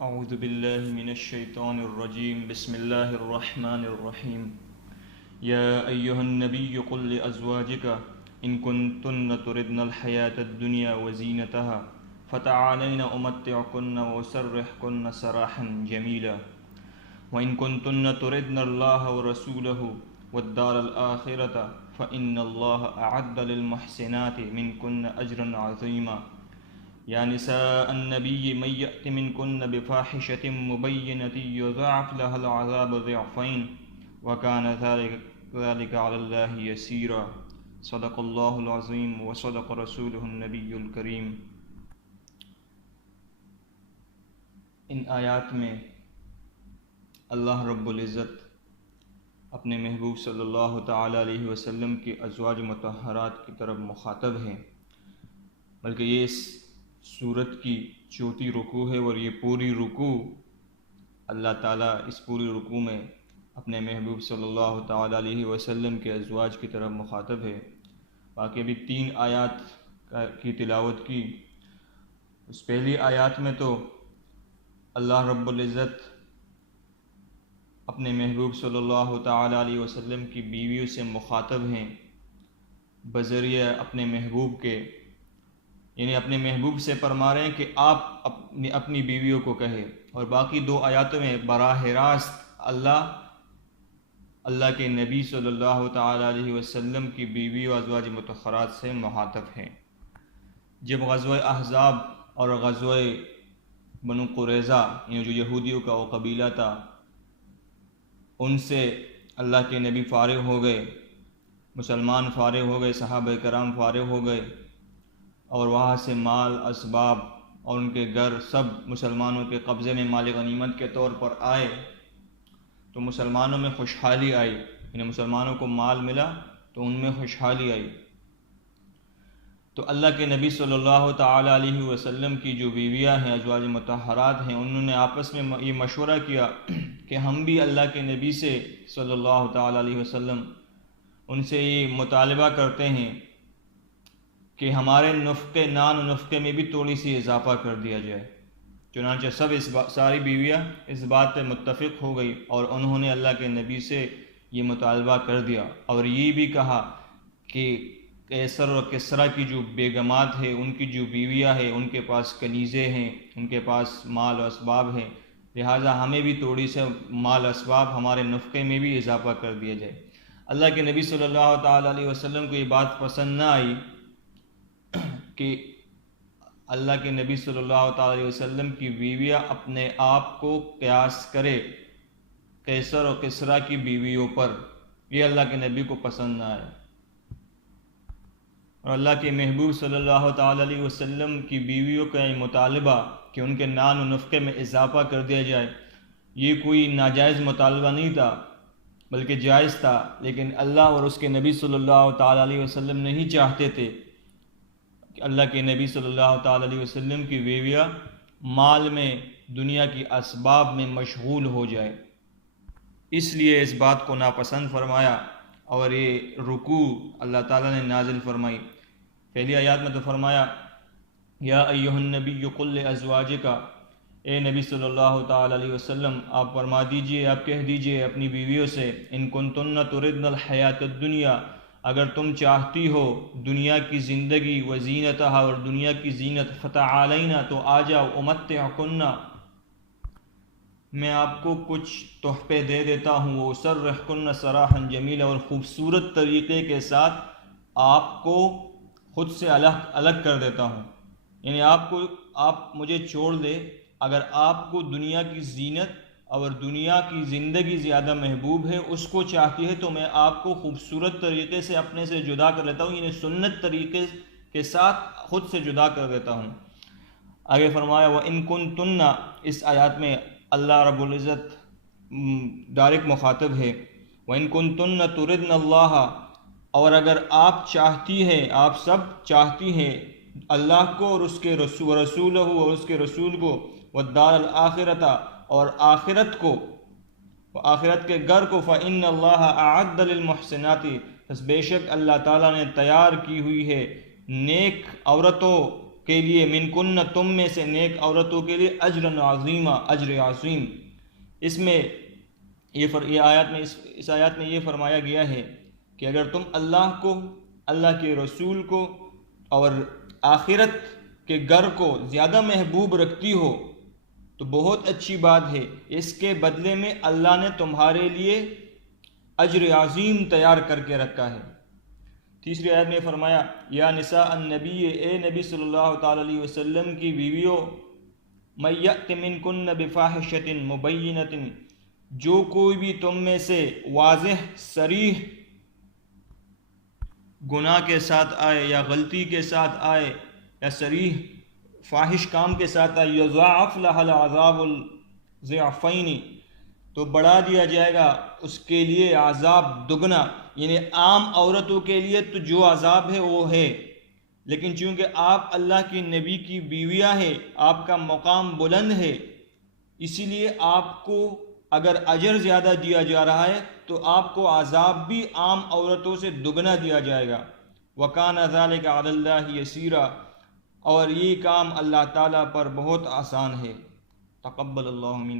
أعوذ بالله من الشيطان الرجيم بسم الله الرحمن الرحيم يا أيها النبي قل لأزواجك إن كنتن تردن الحياة الدنيا وزينتها فتعالين أمتعكن وأسرحكن سراحا جميلا وإن كنتن تردن الله ورسوله والدار الآخرة فإن الله أعد للمحسنات منكن أجرا عظيما يا نساء النبي من يأت منكن بفاحشة مبينة يضاعف لها العذاب ضعفين وكان ذلك على الله يسيرا صدق الله العظيم وصدق رسوله النبي الكريم۔ ان آیات میں اللہ رب العزت اپنے محبوب صلی اللہ تعالی علیہ وسلم کے ازواج مطہرات کی طرف مخاطب ہیں، بلکہ یہ اس سورت کی چوتھی رکوع ہے، اور یہ پوری رکوع اللہ تعالیٰ اس پوری رکوع میں اپنے محبوب صلی اللہ تعالی علیہ وسلم کے ازواج کی طرف مخاطب ہے۔ باقی ابھی 3 آیات کی تلاوت کی۔ اس پہلی آیات میں تو اللہ رب العزت اپنے محبوب صلی اللہ تعالی علیہ وسلم کی بیویوں سے مخاطب ہیں بذریعہ اپنے محبوب کے، یعنی اپنے محبوب سے فرما رہے ہیں کہ آپ اپنی بیویوں کو کہے، اور باقی 2 آیاتوں میں براہ راست اللہ کے نبی صلی اللہ تعالی علیہ وسلم کی بیوی و ازواج مطہرات سے مخاطب ہیں۔ جب غزوہ احزاب اور غزوہ بنو قریظہ، یعنی جو یہودیوں کا وہ قبیلہ تھا، ان سے اللہ کے نبی فارغ ہو گئے، مسلمان فارغ ہو گئے، صحابہ کرام فارغ ہو گئے، اور وہاں سے مال اسباب اور ان کے گھر سب مسلمانوں کے قبضے میں مال غنیمت کے طور پر آئے، تو مسلمانوں میں خوشحالی آئی، یعنی مسلمانوں کو مال ملا تو ان میں خوشحالی آئی۔ تو اللہ کے نبی صلی اللہ تعالی علیہ وسلم کی جو بیویاں ہیں، ازواج مطہرات ہیں، انہوں نے آپس میں یہ مشورہ کیا کہ ہم بھی اللہ کے نبی سے صلی اللہ تعالی علیہ وسلم ان سے یہ مطالبہ کرتے ہیں کہ ہمارے نفقے نان و نفقے میں بھی تھوڑی سی اضافہ کر دیا جائے۔ چنانچہ ساری بیویاں اس بات پہ متفق ہو گئی، اور انہوں نے اللہ کے نبی سے یہ مطالبہ کر دیا، اور یہ بھی کہا کہ قیصر اور کسریٰ کی جو بیگمات ہیں، ان کی جو بیویاں ہیں، ان کے پاس کنیزیں ہیں، ان کے پاس مال و اسباب ہیں، لہٰذا ہمیں بھی تھوڑی سے مال اسباب ہمارے نفقے میں بھی اضافہ کر دیا جائے۔ اللہ کے نبی صلی اللہ تعالی علیہ وسلم کو یہ بات پسند نہ آئی کہ اللہ کے نبی صلی اللہ تعالی علیہ وسلم کی بیویاں اپنے آپ کو قیاس کرے قیصر اور کسریٰ کی بیویوں پر، یہ اللہ کے نبی کو پسند نہ آئے۔ اور اللہ کے محبوب صلی اللہ تعالی علیہ وسلم کی بیویوں کا یہ مطالبہ کہ ان کے نان و نفقے میں اضافہ کر دیا جائے، یہ کوئی ناجائز مطالبہ نہیں تھا بلکہ جائز تھا، لیکن اللہ اور اس کے نبی صلی اللہ تعالی علیہ وسلم نہیں چاہتے تھے کہ اللہ کے نبی صلی اللہ تعالی علیہ وسلم کی بیویاں مال میں، دنیا کی اسباب میں مشغول ہو جائے، اس لیے اس بات کو ناپسند فرمایا، اور یہ رکوع اللہ تعالیٰ نے نازل فرمائی۔ پہلی آیات میں تو فرمایا یا ایھا النبی قل لازواجک، اے نبی صلی اللہ تعالی علیہ وسلم آپ فرما دیجئے، آپ کہہ دیجئے اپنی بیویوں سے، ان کنتن تردن الحیات الدنیا، اگر تم چاہتی ہو دنیا کی زندگی وزینتہا، اور دنیا کی زینت، فتعالینا تو آ جاؤ، امتعکن میں آپ کو کچھ تحفے دے دیتا ہوں، واسرحکن سراحا جمیلا، اور خوبصورت طریقے کے ساتھ آپ کو خود سے الگ کر دیتا ہوں، یعنی آپ مجھے چھوڑ دے، اگر آپ کو دنیا کی زینت اور دنیا کی زندگی زیادہ محبوب ہے، اس کو چاہتی ہے، تو میں آپ کو خوبصورت طریقے سے اپنے سے جدا کر لیتا ہوں، یعنی سنت طریقے کے ساتھ خود سے جدا کر دیتا ہوں۔ آگے فرمایا وَإِن كُنتُنَّ، اس آیات میں اللہ رب العزت ڈائریکٹ مخاطب ہے، وَإِن كُنتُنَّ تُرِدْنَ اللَّهَ، اور اگر آپ چاہتی ہیں، آپ سب چاہتی ہیں اللہ کو اور اس کے رسول اور اس کے رسول کو، والدار الآخرۃ، اور آخرت کو، آخرت کے گھر کو، فإن اللہ اعد للمحسنات، بس بے شک اللہ تعالیٰ نے تیار کی ہوئی ہے نیک عورتوں کے لیے منکن تم میں سے نیک عورتوں کے لیے اجر عظیمہ اجر عظیم. اس میں اس آیات میں یہ فرمایا گیا ہے کہ اگر تم اللہ کو، اللہ کے رسول کو اور آخرت کے گھر کو زیادہ محبوب رکھتی ہو تو بہت اچھی بات ہے، اس کے بدلے میں اللہ نے تمہارے لیے اجر عظیم تیار کر کے رکھا ہے. تیسری آیت میں فرمایا یا نساء النبی، اے نبی صلی اللہ تعالی علیہ وسلم کی بیویوں، من یأت منکن بفاحشۃ مبینۃ، جو کوئی بھی تم میں سے واضح صریح گناہ کے ساتھ آئے یا غلطی کے ساتھ آئے یا صریح فاحش کام کے ساتھ آئے، یضاعف لها العذاب الضعفین، تو بڑھا دیا جائے گا اس کے لیے عذاب دگنا. یعنی عام عورتوں کے لیے تو جو عذاب ہے وہ ہے، لیکن چونکہ آپ اللہ کی نبی کی بیویاں ہیں، آپ کا مقام بلند ہے، اسی لیے آپ کو اگر اجر زیادہ دیا جا رہا ہے تو آپ کو عذاب بھی عام عورتوں سے دگنا دیا جائے گا. وَكَانَ ذَلِكَ عَلَى اللَّهِ يَسِيرًا، اور یہ کام اللہ تعالیٰ پر بہت آسان ہے. تقبل اللہ منا.